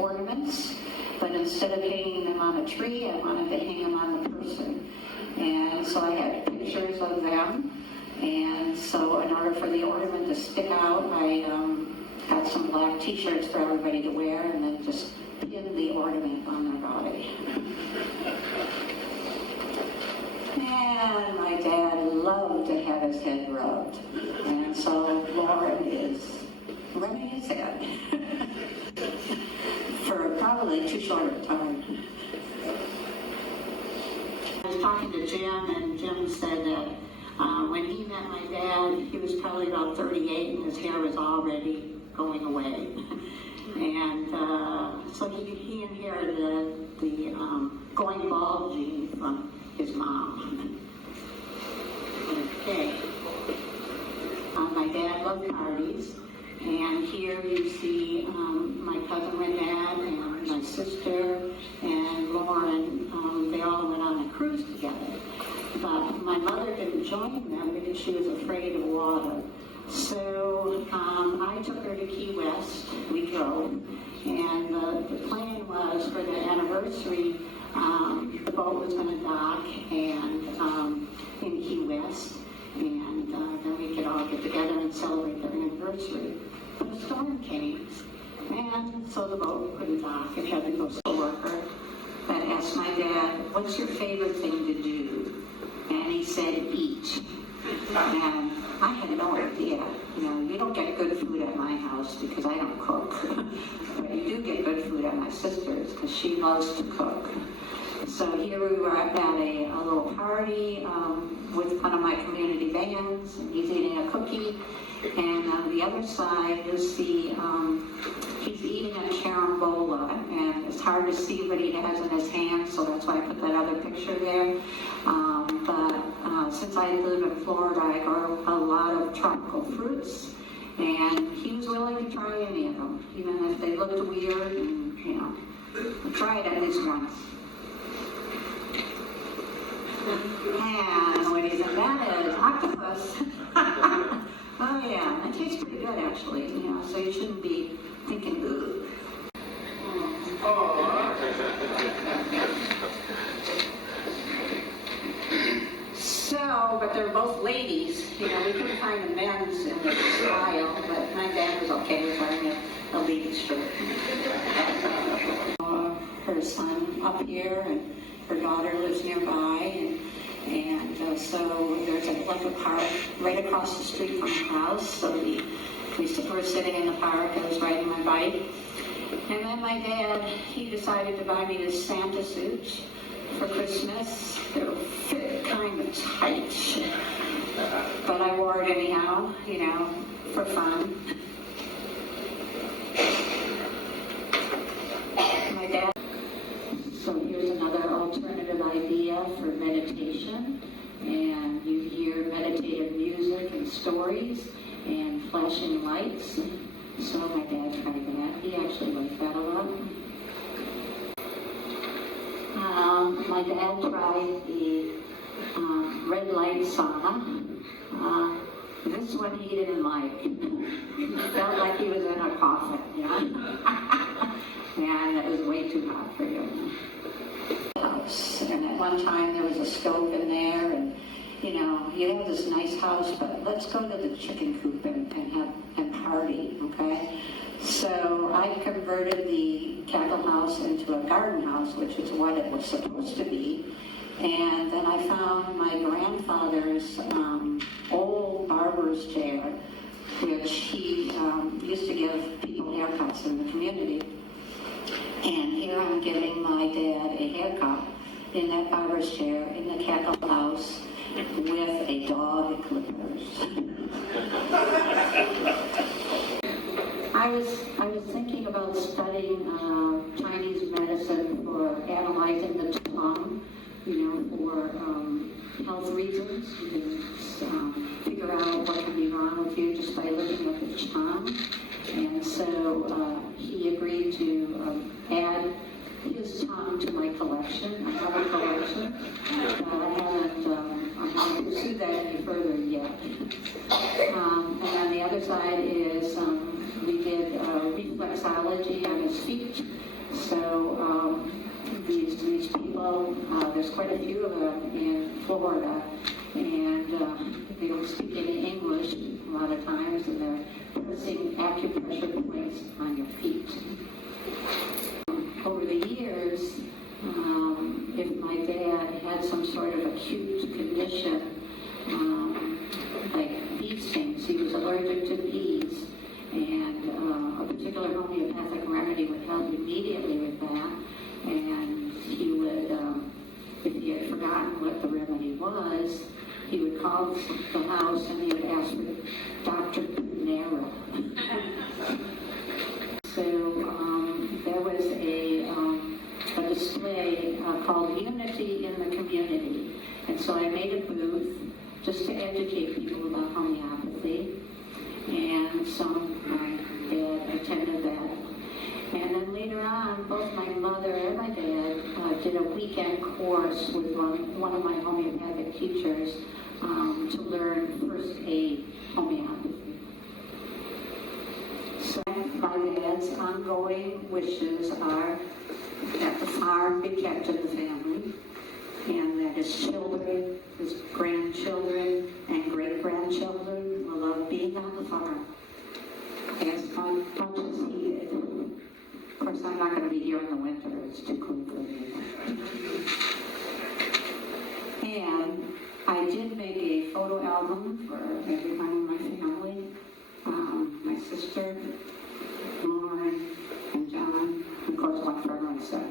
ornaments, but instead of hanging them on a tree, I wanted to hang them on the person. And so I had pictures of them. And so in order for the ornament to stick out, I got some black t-shirts for everybody to wear and then just pinned the ornament on their body. And my dad loved to have his head rubbed. And so Lauren is rubbing his head for probably too short of a time. I was talking to Jim, and Jim said that when he met my dad, he was probably about 38 and his hair was already going away. And so he inherited the going bald gene from his mom. Okay. My dad loved parties, and here you see my cousin Renette and my sister and Lauren. They all went on a cruise together. But my mother didn't join them because she was afraid of water. So I took her to Key West. We drove, and the plan was for the anniversary, the boat was going to dock and in Key West, and then we could all get together and celebrate their anniversary. But a storm came, and so the boat couldn't dock. It had to go to a worker that asked my dad, "What's your favorite thing to do?" And he said, "Eat." And I had no idea. You know, you don't get good food at my house because I don't cook. But you do get good food at my sister's because she loves to cook. So here we were at a little party with one of my community bands, and he's eating a cookie. And on the other side, you'll see he's eating a carambola, and it's hard to see what he has in his hand, so that's why I put that other picture there. But since I live in Florida, I grow a lot of tropical fruits, and he was willing to try any of them, even if they looked weird, and, you know, try it at least once. And what is that is octopus. Oh yeah, that tastes pretty good actually, you know, so you shouldn't be thinking, ooh. So, but they're both ladies, you know, we couldn't find a men's in the style, but my dad was okay with wearing a ladies shirt. Her son up here, and her daughter lives nearby, and so there's like a park right across the street from the house. So we were sitting in the park. I was riding my bike, and then my dad, he decided to buy me this Santa suit for Christmas. They were fit kind of tight, but I wore it anyhow, you know, for fun. My dad. So here's another alternative idea for meditation, and you hear meditative music and stories and flashing lights. So my dad tried that. He actually liked that a lot. My dad tried the red light sauna. This one he didn't like. He felt like he was in a coffin, you know? And it was way too hot for him. House. And at one time there was a stove in there, and you know, you have this nice house, but let's go to the chicken coop and party, okay? So I converted the cattle house into a garden house, which is what it was supposed to be. And then I found my grandfather's old barber's chair, which he used to give people haircuts in the community. And here I'm giving my dad a haircut in that barber's chair in the cattle house with a dog clippers. I was thinking about studying Chinese medicine for analyzing the tongue, you know, for health reasons. You can figure out what can be wrong with you just by looking at the tongue. And so he agreed to add his tongue to my collection. I have a collection, but I haven't pursued that any further yet. And on the other side is we did reflexology on his feet, there's quite a few of them in Florida, and they don't speak any English a lot of times, and they're pressing acupressure points on your feet. Over the years, if my dad had some sort of acute condition, like bee stings, he was allergic to bees, and a particular homeopathic remedy would help immediately with that. And he would, if he had forgotten what the remedy was, he would call the house and he would ask for Dr. Panera. So there was a display called Unity in the Community. And so I made a booth just to educate people about homeopathy. And so my dad attended that. And then later on, both my mother and my dad did a weekend course with one of my homeopathic teachers to learn first aid homeopathy. So my dad's ongoing wishes are that the farm be kept in the family, and that his children, his grandchildren, and great-grandchildren will love being on the farm as much as he did. Of course, I'm not going to be here in the winter. It's too cold for me. And I did make a photo album for everyone in my family. My sister, Lauren, and John. Of course, one for myself.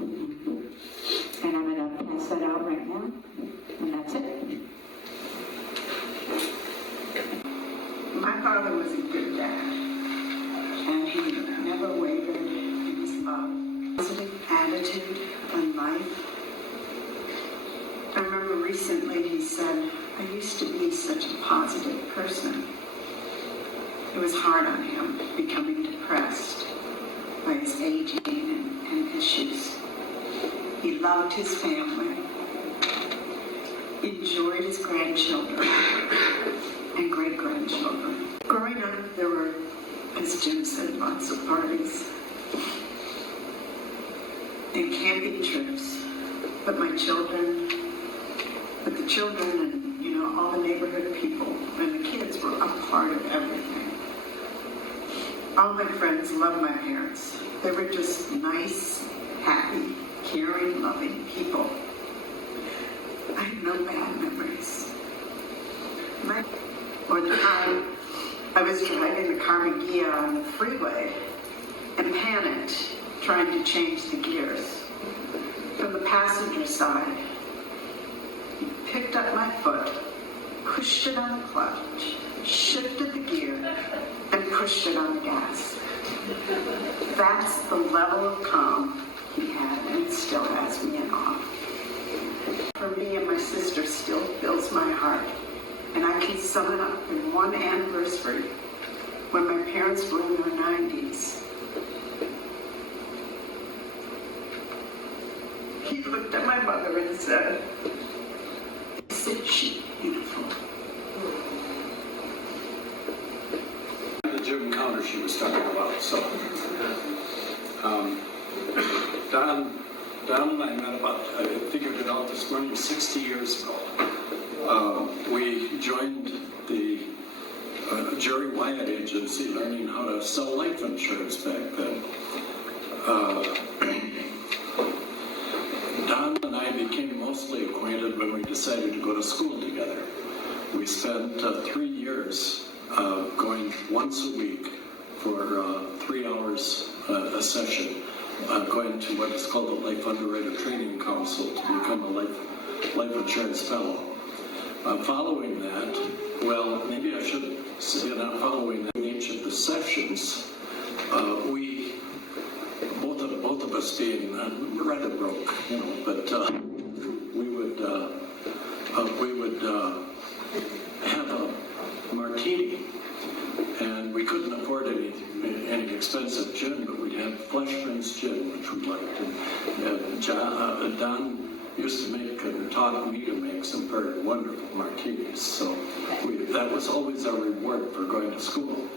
And I'm going to pass that out right now. And that's it. My father was a good dad, and he never wavered in his love. Positive attitude on life. I remember recently he said, I used to be such a positive person. It was hard on him, becoming depressed by his aging and issues. He loved his family, enjoyed his grandchildren and great-grandchildren. Growing up, there were, as Jim said, lots of parties and camping trips. But the children and, all the neighborhood people and the kids were a part of everything. All my friends loved my parents. They were just nice, happy, caring, loving people. I have no bad memories. Or the time I was driving the car Magia on the freeway and panicked, trying to change the gears. From the passenger side, he picked up my foot, pushed it on the clutch, shifted the gear, and pushed it on the gas. That's the level of calm he had, and it still has me in awe. For me and my sister still fills my heart, and I can sum it up in one anniversary when my parents were in their 90s. He looked at my mother and said, "Isn't she beautiful?" The gym encounter she was talking about. So, Don and I met about, I figured it out this morning, 60 years ago. We joined the Jerry Wyatt agency, learning how to sell life insurance back then. Don and I became mostly acquainted when we decided to go to school together. We spent 3 years going once a week for 3 hours a session, going to what is called the Life Underwriter Training Council to become a life insurance fellow. Following that, well, maybe I should say not following that, in each of the sessions, we, both of us being rather broke, but we would have a martini, and we couldn't afford any expensive gin, but we'd have Fleshman's gin, which we liked, and Don used to make and taught me to make some very wonderful martinis, so that was always our reward for going to school.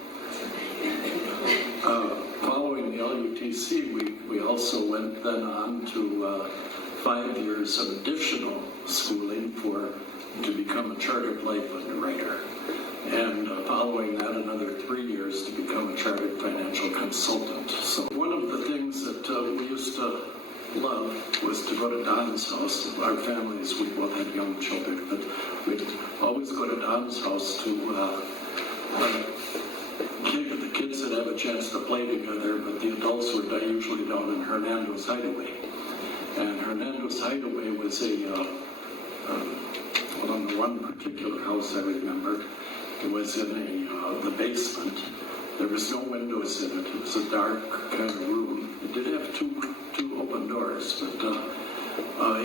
Following the LUTC, we also went then on to 5 years of additional schooling to become a chartered life underwriter. And following that, another 3 years to become a chartered financial consultant. So one of the things that we used to love was to go to Don's house. Our families, we both had young children, but we'd always go to Don's house to the kids would have a chance to play together, but the adults were usually down in Hernando's Hideaway. And Hernando's Hideaway was well, in the one particular house I remember, it was in the basement. There was no windows in it. It was a dark kind of room. It did have two open doors, but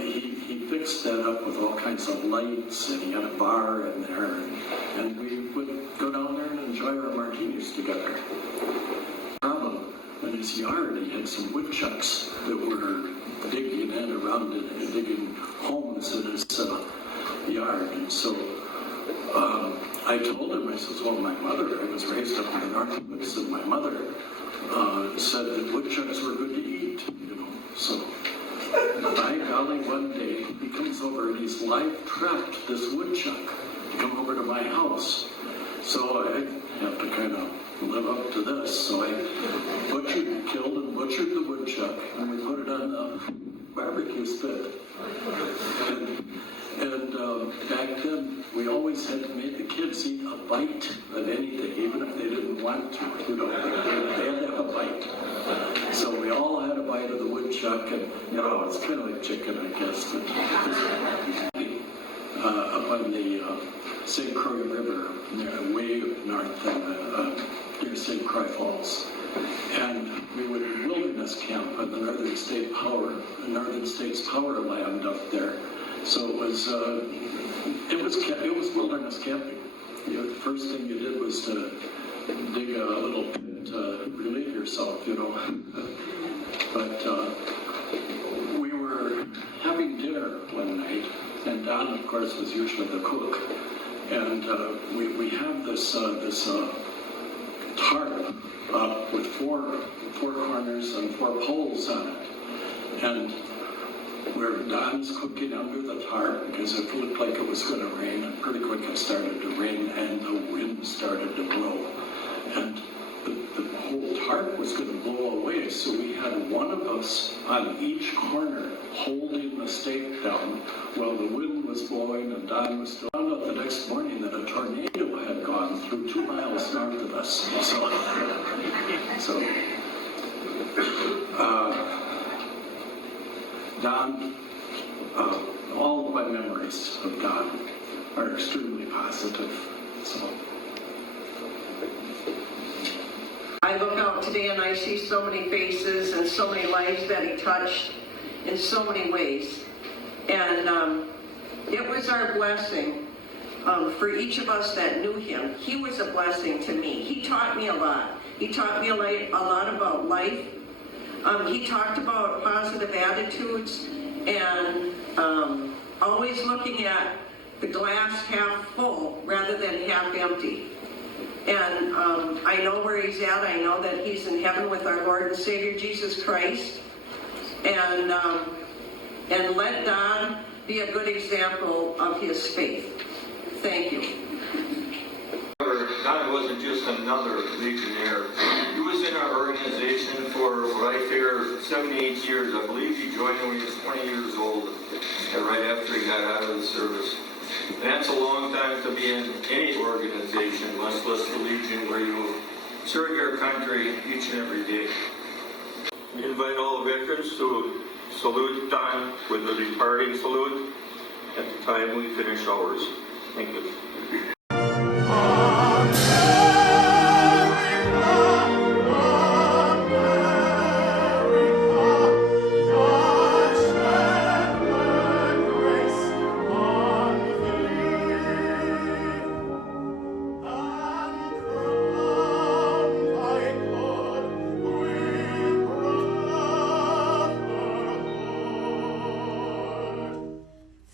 he fixed that up with all kinds of lights, and he had a bar in there, and we would go down there and enjoy our martinis together. Problem, in his yard, he had some woodchucks that were digging in around it, and digging homes in his yard, and so I told him, I says, well, my mother, I was raised up in the Northwoods, and my mother said that woodchucks were good to eat, you know. So, by golly, one day, he comes over and he's live trapped this woodchuck to come over to my house. So I have to kind of live up to this. So I killed and butchered the woodchuck, and we put it on the barbecue spit. And back then, we always had to make the kids eat a bite of anything, even if they didn't want to. You know, they had to have a bite. So we all had a bite of the woodchuck, and you know, it's kind of like chicken, I guess. But up on the St. Croix River, way north near St. Croix Falls, and we would wilderness camp on the Northern States Power land up there. So it was wilderness camping. You know, the first thing you did was to dig a little pit to relieve yourself, you know. But we were having dinner one night, and Don, of course, was usually the cook. And we have this tarp up with four corners and 4 poles on it. And where Don's cooking under the tarp, because it looked like it was going to rain, and pretty quick it started to rain, and the wind started to blow. And the whole tarp was going to blow away, so we had one of us on each corner holding the stake down while the wind was blowing and Don was still. I found out the next morning that a tornado had gone through 2 miles north of us. So Don, all of my memories of Don are extremely positive. So I look out today and I see so many faces and so many lives that he touched in so many ways. And it was our blessing for each of us that knew him. He was a blessing to me. He taught me a lot. He taught me a lot about life. He talked about positive attitudes and always looking at the glass half full rather than half empty. And I know where he's at. I know that he's in heaven with our Lord and Savior Jesus Christ. And let Don be a good example of his faith. Thank you. Don wasn't just another Legionnaire. He was in our organization for what I figure 78 years. I believe he joined when he was 20 years old, right after he got out of the service. And that's a long time to be in any organization, much less the Legion, where you serve your country each and every day. We invite all the veterans to salute Don with a departing salute at the time we finish ours. Thank you.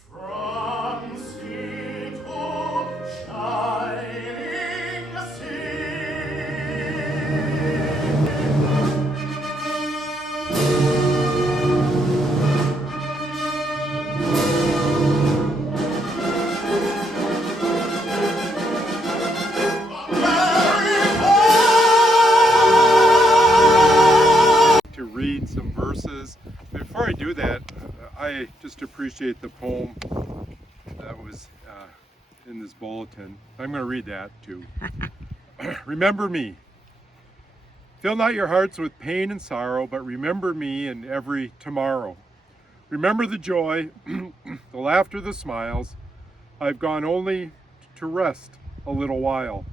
From sea to read some verses. Before I do that, I just appreciate the poem that was in this bulletin. I'm going to read that too. Remember me. Fill not your hearts with pain and sorrow, but remember me in every tomorrow. Remember the joy, the laughter, the smiles. I've gone only to rest a little while.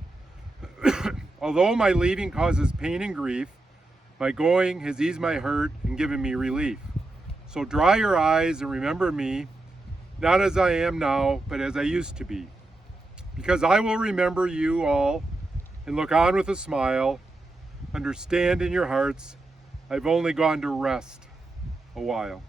Although my leaving causes pain and grief, my going has eased my hurt and given me relief. So dry your eyes and remember me, not as I am now, but as I used to be. Because I will remember you all and look on with a smile. Understand in your hearts, I've only gone to rest a while.